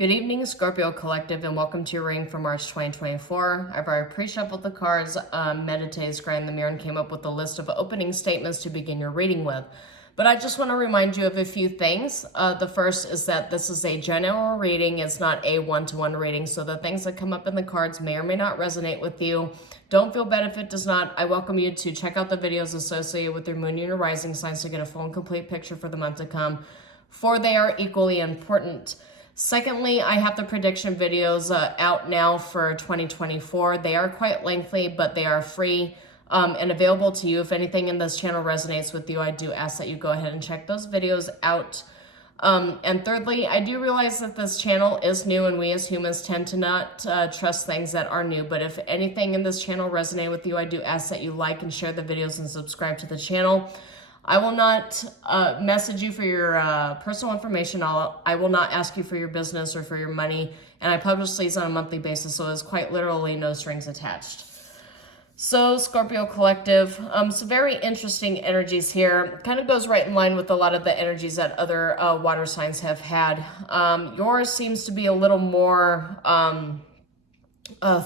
Good evening, Scorpio Collective, and welcome to your reading for March 2024. I've already pre-shuffled the cards, meditated, scanned the mirror, and came up with a list of opening statements to begin your reading with. But I just want to remind you of a few things. The first is that this is a general reading. It's not a one-to-one reading, so the things that come up in the cards may or may not resonate with you. Don't feel bad if it does not. I welcome you to check out the videos associated with your moon, and your rising signs to get a full and complete picture for the month to come, for they are equally important. Secondly, I have the prediction videos out now for 2024. They are quite lengthy, but they are free and available to you. If anything in this channel resonates with you, I do ask that you go ahead and check those videos out. And thirdly, I do realize that this channel is new, and we as humans tend to not trust things that are new. But if anything in this channel resonates with you, I do ask that you like and share the videos and subscribe to the channel. I will not message you for your personal information. I will not ask you for your business or for your money. And I publish these on a monthly basis, so there's quite literally no strings attached. So, Scorpio Collective, some very interesting energies here. Kind of goes right in line with a lot of the energies that other water signs have had. Yours seems to be a little more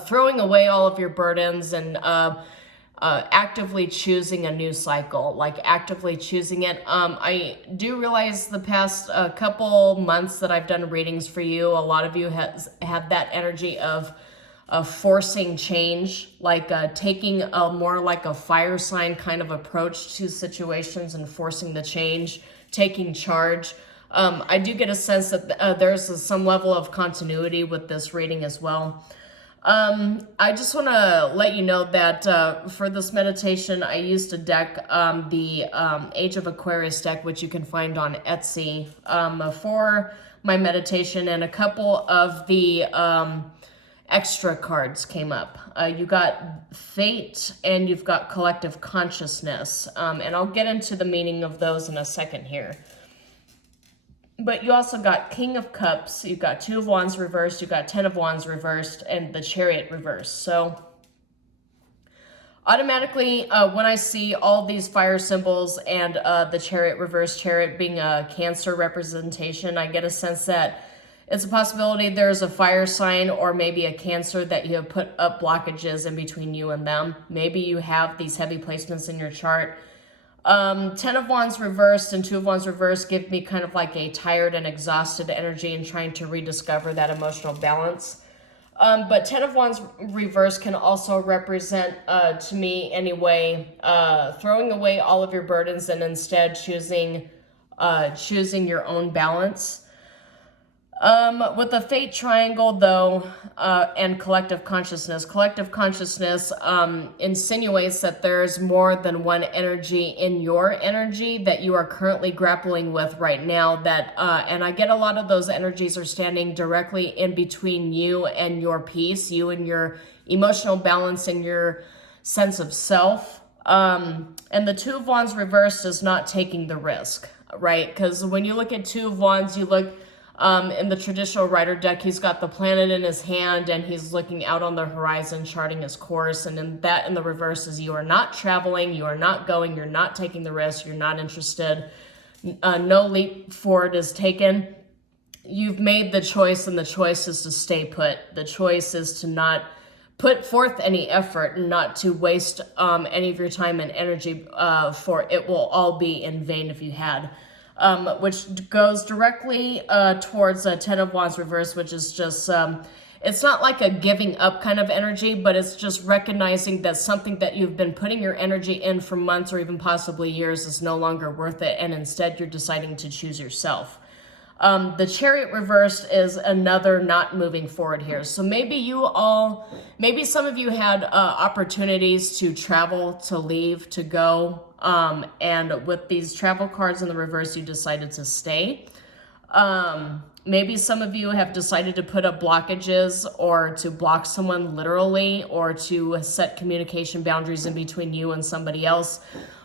throwing away all of your burdens and actively choosing a new cycle, like actively choosing it. I do realize the past couple months that I've done readings for you, a lot of you have that energy of forcing change, like taking a more like a fire sign kind of approach to situations and forcing the change, taking charge. I do get a sense that there's some level of continuity with this reading as well. I just want to let you know that for this meditation, I used a deck, the Age of Aquarius deck, which you can find on Etsy, for my meditation, and a couple of the extra cards came up. You got Fate and you've got Collective Consciousness, and I'll get into the meaning of those in a second here. But you also got King of Cups, you've got Two of Wands reversed, you've got Ten of Wands reversed, and the Chariot reversed. So automatically, when I see all these fire symbols and the Chariot reversed, Chariot being a Cancer representation, I get a sense that it's a possibility there's a fire sign or maybe a Cancer that you have put up blockages in between you and them. Maybe you have these heavy placements in your chart. 10 of Wands reversed and 2 of Wands reversed give me kind of like a tired and exhausted energy and trying to rediscover that emotional balance. But 10 of Wands reversed can also represent, to me anyway, throwing away all of your burdens and instead choosing your own balance. With the Fate triangle, though, and Collective Consciousness insinuates that there's more than one energy in your energy that you are currently grappling with right now. And I get a lot of those energies are standing directly in between you and your peace, you and your emotional balance and your sense of self. And the Two of Wands reversed is not taking the risk, right? Because when you look at Two of Wands, you look in the traditional Rider deck, he's got the planet in his hand and he's looking out on the horizon, charting his course. And in the reverse is you are not traveling, you are not going, you're not taking the risk, you're not interested. No leap forward is taken. You've made the choice, and the choice is to stay put. The choice is to not put forth any effort and not to waste any of your time and energy, for it will all be in vain if you had. Which goes directly towards a 10 of Wands reverse, which is just, it's not like a giving up kind of energy, but it's just recognizing that something that you've been putting your energy in for months or even possibly years is no longer worth it, and instead you're deciding to choose yourself. The Chariot reversed is another not moving forward here. So maybe some of you had opportunities to travel, to leave, to go. And with these travel cards in the reverse, you decided to stay. Maybe some of you have decided to put up blockages or to block someone literally or to set communication boundaries in between you and somebody else.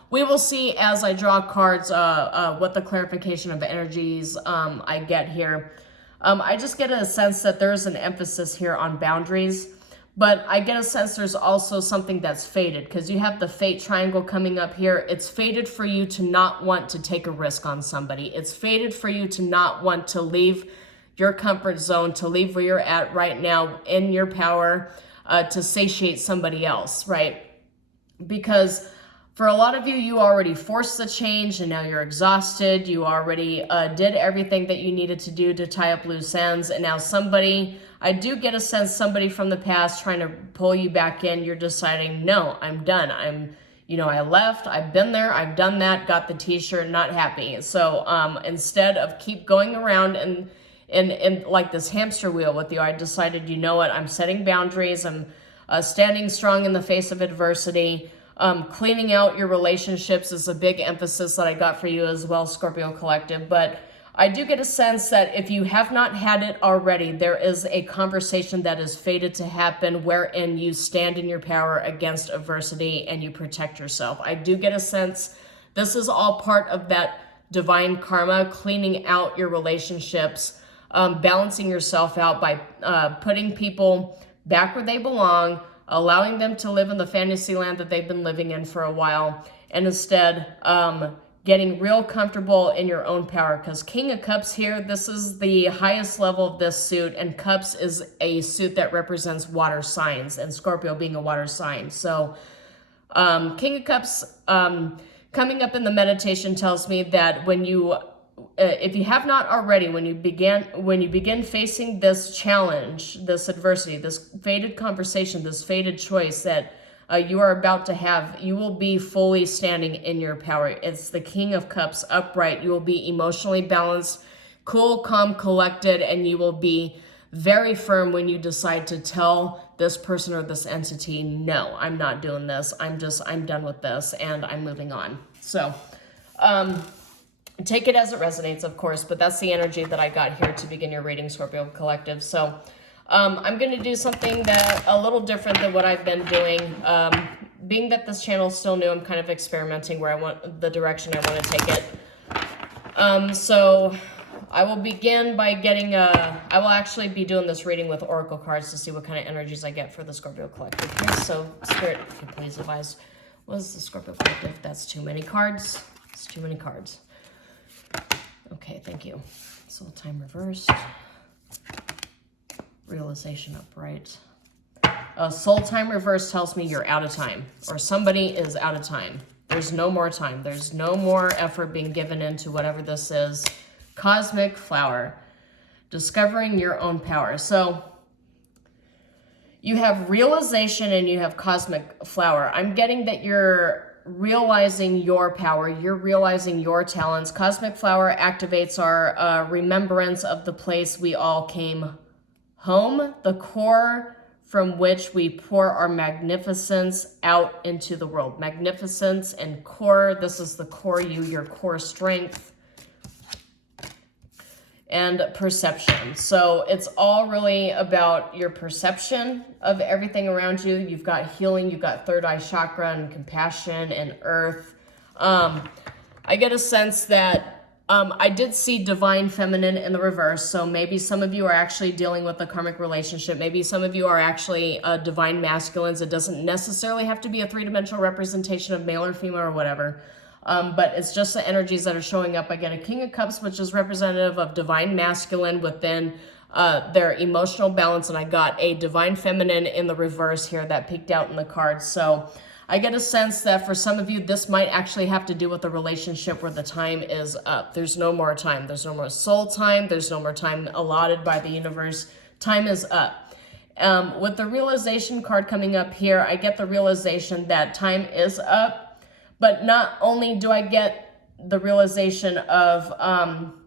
We will see as I draw cards what the clarification of energies I get here. I just get a sense that there's an emphasis here on boundaries. But I get a sense there's also something that's fated, because you have the Fate triangle coming up here. It's fated for you to not want to take a risk on somebody. It's fated for you to not want to leave your comfort zone, to leave where you're at right now in your power, to satiate somebody else, right? Because for a lot of you, you already forced the change and now you're exhausted. You already did everything that you needed to do to tie up loose ends. And now somebody, I do get a sense, somebody from the past trying to pull you back in. You're deciding, no, I'm done. I left, I've been there, I've done that, got the t-shirt, not happy. So instead of keep going around and like this hamster wheel with you, I decided, you know what, I'm setting boundaries. I'm standing strong in the face of adversity. Cleaning out your relationships is a big emphasis that I got for you as well, Scorpio Collective. But I do get a sense that if you have not had it already, there is a conversation that is fated to happen wherein you stand in your power against adversity and you protect yourself. I do get a sense this is all part of that divine karma, cleaning out your relationships, balancing yourself out by putting people back where they belong, allowing them to live in the fantasy land that they've been living in for a while, and instead getting real comfortable in your own power. Because King of Cups here, this is the highest level of this suit, and Cups is a suit that represents water signs, and Scorpio being a water sign. So King of Cups coming up in the meditation tells me that when you if you have not already, when you begin facing this challenge, this adversity, this fated conversation, this fated choice that you are about to have, you will be fully standing in your power. It's the King of Cups upright. You will be emotionally balanced, cool, calm, collected, and you will be very firm when you decide to tell this person or this entity, no, I'm not doing this. I'm done with this and I'm moving on. So, take it as it resonates, of course, but that's the energy that I got here to begin your reading, Scorpio Collective. So I'm going to do something that a little different than what I've been doing. Being that this channel is still new, I'm kind of experimenting where I want the direction I want to take it. So I will begin by getting I will actually be doing this reading with oracle cards to see what kind of energies I get for the Scorpio Collective here. So Spirit, if you please advise, what is the Scorpio Collective? That's too many cards. It's too many cards. Okay, thank you. Soul time reversed. Realization upright. Soul time reversed tells me you're out of time, or somebody is out of time. There's no more time. There's no more effort being given into whatever this is. Cosmic flower. Discovering your own power. So you have realization and you have cosmic flower. I'm getting that you're realizing your power, you're realizing your talents. Cosmic flower activates our remembrance of the place we all came home, the core from which we pour our magnificence out into the world. Magnificence and core, this is the core you, your core strength. And perception. So it's all really about your perception of everything around you. You've got healing, you've got third eye chakra and compassion and earth. I get a sense that I did see divine feminine in the reverse. So maybe some of you are actually dealing with a karmic relationship. Maybe some of you are actually divine masculines. It doesn't necessarily have to be a three-dimensional representation of male or female or whatever. But it's just the energies that are showing up. I get a King of Cups, which is representative of divine masculine within their emotional balance. And I got a divine feminine in the reverse here that peeked out in the cards. So I get a sense that for some of you, this might actually have to do with a relationship where the time is up. There's no more time. There's no more soul time. There's no more time allotted by the universe. Time is up. With the realization card coming up here, I get the realization that time is up. But not only do I get the realization of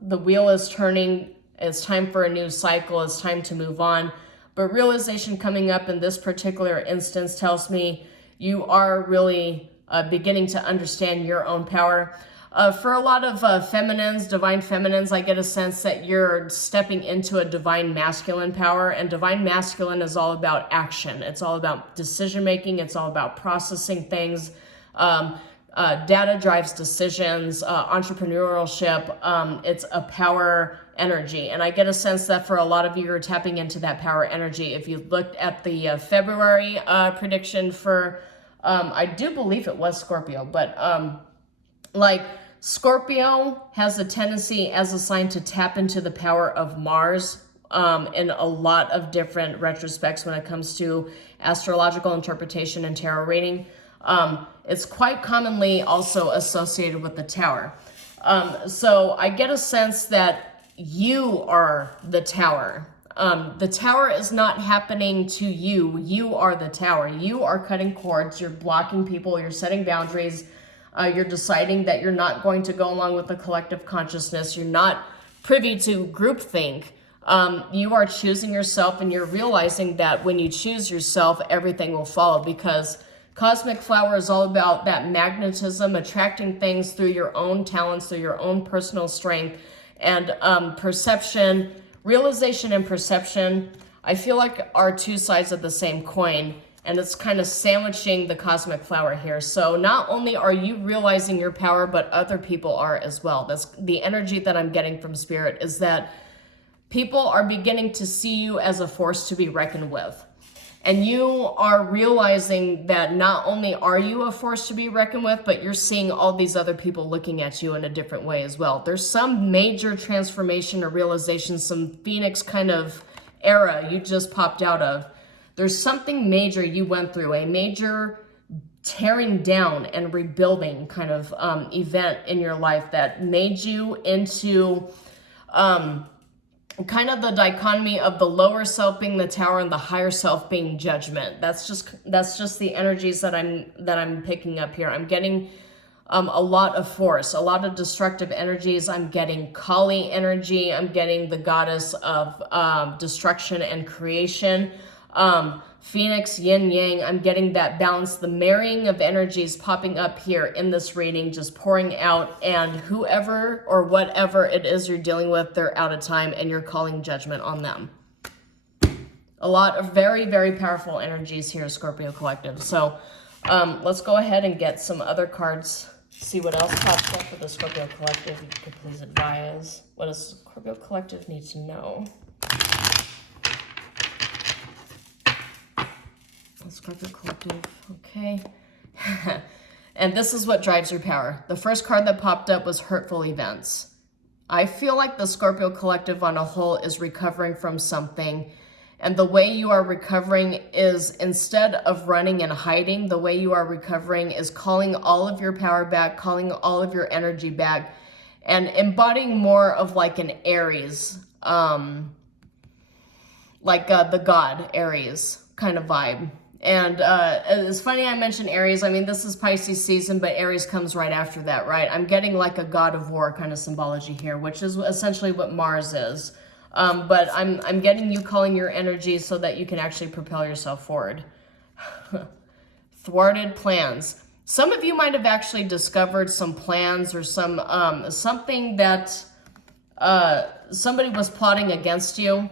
the wheel is turning, it's time for a new cycle, it's time to move on, but realization coming up in this particular instance tells me you are really beginning to understand your own power. For a lot of feminines, divine feminines, I get a sense that you're stepping into a divine masculine power, and divine masculine is all about action. It's all about decision making. It's all about processing things. Data drives decisions, entrepreneurship, it's a power energy. And I get a sense that for a lot of you, you're tapping into that power energy. If you looked at the February prediction for, I do believe it was Scorpio, but Scorpio has a tendency as a sign to tap into the power of Mars in a lot of different retrospects when it comes to astrological interpretation and tarot reading. It's quite commonly also associated with the Tower. So I get a sense that you are the Tower. The Tower is not happening to you. You are the Tower. You are cutting cords. You're blocking people. You're setting boundaries. You're deciding that you're not going to go along with the collective consciousness. You're not privy to groupthink. You are choosing yourself, and you're realizing that when you choose yourself, everything will follow, because Cosmic Flower is all about that magnetism, attracting things through your own talents, through your own personal strength, and perception. Realization and perception, I feel like, are two sides of the same coin, and it's kind of sandwiching the Cosmic Flower here. So not only are you realizing your power, but other people are as well. That's the energy that I'm getting from Spirit, is that people are beginning to see you as a force to be reckoned with. And you are realizing that not only are you a force to be reckoned with, but you're seeing all these other people looking at you in a different way as well. There's some major transformation or realization, some Phoenix kind of era you just popped out of. There's something major you went through, a major tearing down and rebuilding kind of event in your life that made you into kind of the dichotomy of the lower self being the Tower and the higher self being judgment. That's just the energies that I'm picking up here. I'm getting a lot of force, a lot of destructive energies. I'm getting Kali energy. I'm getting the goddess of destruction and creation. Phoenix, yin yang. I'm getting that balance, the marrying of energies popping up here in this reading, just pouring out, and whoever or whatever it is you're dealing with, they're out of time and you're calling judgment on them. A lot of very, very powerful energies here, Scorpio Collective. So let's go ahead and get some other cards, see what else pops up for the Scorpio Collective. You could please advise. What does Scorpio Collective need to know? Scorpio Collective, okay. And this is what drives your power. The first card that popped up was hurtful events. I feel like the Scorpio Collective on a whole is recovering from something. And the way you are recovering is, instead of running and hiding, the way you are recovering is calling all of your power back, calling all of your energy back, and embodying more of like an Aries, like the god Aries kind of vibe. And it's funny I mentioned Aries. I mean, this is Pisces season, but Aries comes right after that, right? I'm getting like a god of war kind of symbology here, which is essentially what Mars is. But I'm getting you calling your energy so that you can actually propel yourself forward. Thwarted plans. Some of you might have actually discovered some plans or some something that somebody was plotting against you.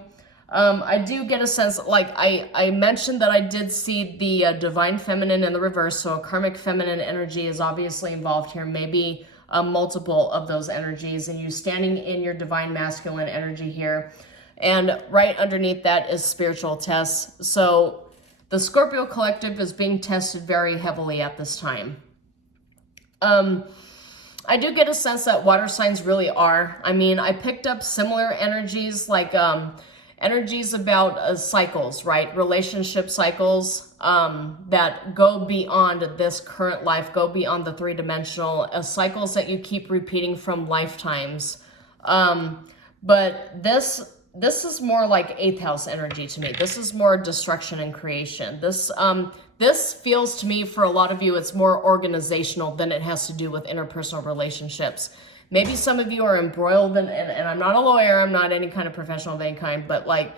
I do get a sense, like I mentioned that I did see the divine feminine in the reverse, so a karmic feminine energy is obviously involved here, maybe multiple of those energies, and you standing in your divine masculine energy here. And right underneath that is spiritual tests. So the Scorpio Collective is being tested very heavily at this time. I do get a sense that water signs really are. I mean, I picked up similar energies, like energies about cycles, right? Relationship cycles that go beyond this current life, go beyond the three-dimensional, cycles that you keep repeating from lifetimes. But this is more like 8th house energy to me. This is more destruction and creation. This feels to me, for a lot of you, it's more organizational than it has to do with interpersonal relationships. Maybe some of you are embroiled in, and I'm not a lawyer, I'm not any kind of professional of any kind, but like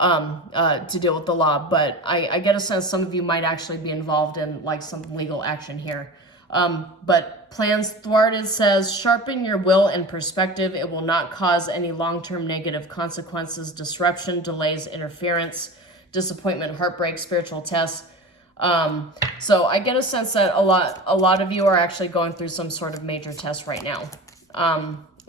to deal with the law. But I get a sense some of you might actually be involved in like some legal action here. But plans thwarted says, sharpen your will and perspective. It will not cause any long-term negative consequences, disruption, delays, interference, disappointment, heartbreak, spiritual tests. So I get a sense that a lot of you are actually going through some sort of major test right now.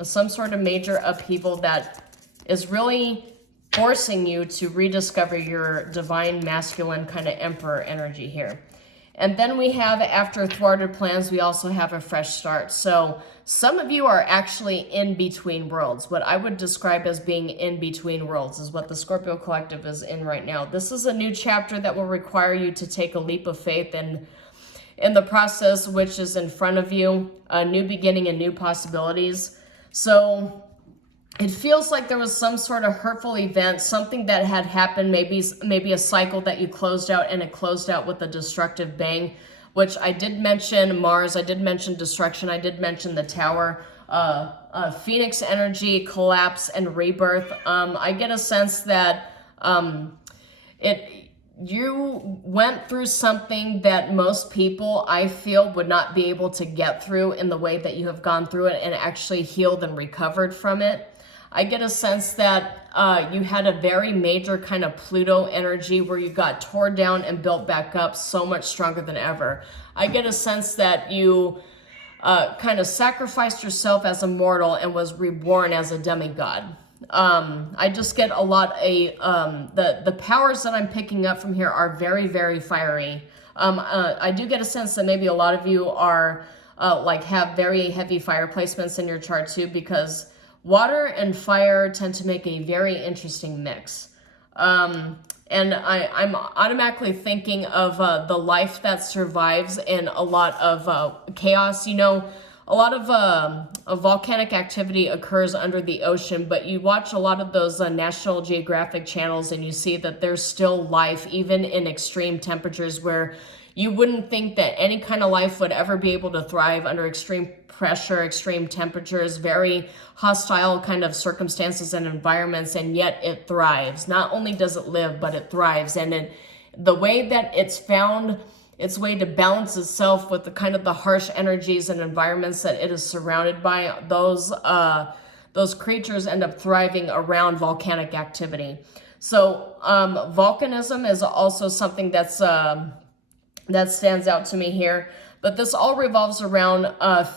Some sort of major upheaval that is really forcing you to rediscover your divine masculine kind of emperor energy here. And then we have, after thwarted plans, we also have a fresh start. So some of you are actually in between worlds. What I would describe as being in between worlds is what the Scorpio Collective is in right now. This is a new chapter that will require you to take a leap of faith in the process which is in front of you, a new beginning and new possibilities. So it feels like there was some sort of hurtful event, something that had happened, maybe a cycle that you closed out, and it closed out with a destructive bang, which I did mention Mars, I did mention destruction, I did mention the Tower, Phoenix energy, collapse, and rebirth. I get a sense that you went through something that most people, I feel, would not be able to get through in the way that you have gone through it and actually healed and recovered from it. I get a sense that you had a very major kind of Pluto energy where you got torn down and built back up so much stronger than ever. I get a sense that you kind of sacrificed yourself as a mortal and was reborn as a demigod. I just get a lot the powers that I'm picking up from here are very, very fiery. I do get a sense that maybe a lot of you are have very heavy fire placements in your chart too, because water and fire tend to make a very interesting mix. And I'm automatically thinking of the life that survives in a lot of chaos. You know, a lot of volcanic activity occurs under the ocean, but you watch a lot of those National Geographic channels and you see that there's still life, even in extreme temperatures, where you wouldn't think that any kind of life would ever be able to thrive under extreme pressure, extreme temperatures, very hostile kind of circumstances and environments, and yet it thrives. Not only does it live, but it thrives. And the way that it's found its way to balance itself with the kind of the harsh energies and environments that it is surrounded by, those creatures end up thriving around volcanic activity. So volcanism is also something that's that stands out to me here. But this all revolves around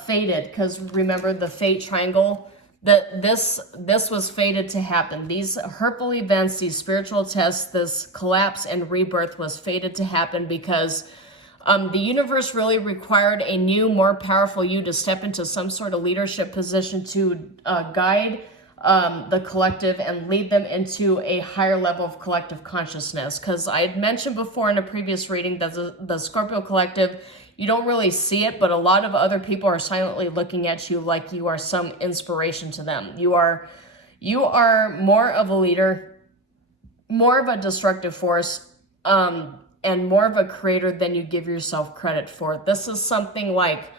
fated, because remember the fate triangle, that this was fated to happen. These hurtful events, these spiritual tests, this collapse and rebirth was fated to happen because the universe really required a new, more powerful you to step into some sort of leadership position to guide the collective and lead them into a higher level of collective consciousness. Because I had mentioned before in a previous reading that the Scorpio Collective, you don't really see it, but a lot of other people are silently looking at you like you are some inspiration to them. You are more of a leader, more of a destructive force, and more of a creator than you give yourself credit for. This is something like,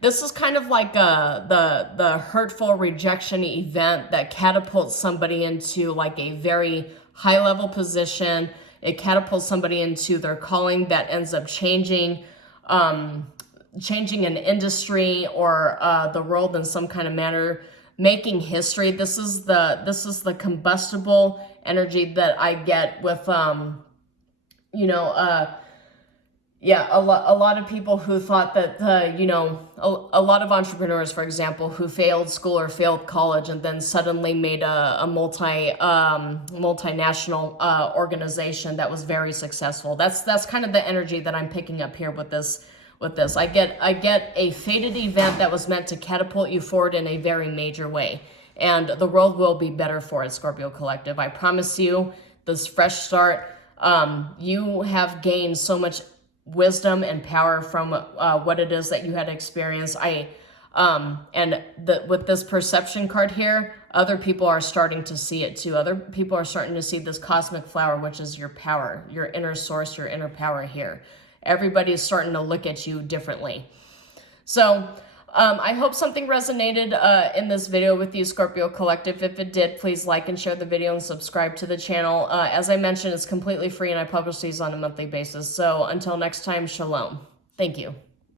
this is kind of like the hurtful rejection event that catapults somebody into like a very high level position. It catapults somebody into their calling that ends up changing an industry or the world in some kind of manner, making history. This is the combustible energy that I get with a lot of people who thought that a lot of entrepreneurs, for example, who failed school or failed college and then suddenly made a multinational organization that was very successful. That's kind of the energy that I'm picking up here with this. I get a fated event that was meant to catapult you forward in a very major way, and the world will be better for it, Scorpio Collective. I promise you this fresh start. You have gained so much wisdom and power from what it is that you had experienced. With this perception card here, other people are starting to see it too. Other people are starting to see this cosmic flower, which is your power, your inner source, your inner power here. Everybody is starting to look at you differently. So I hope something resonated in this video with you, Scorpio Collective. If it did, please like and share the video and subscribe to the channel. As I mentioned, it's completely free and I publish these on a monthly basis. So until next time, shalom. Thank you.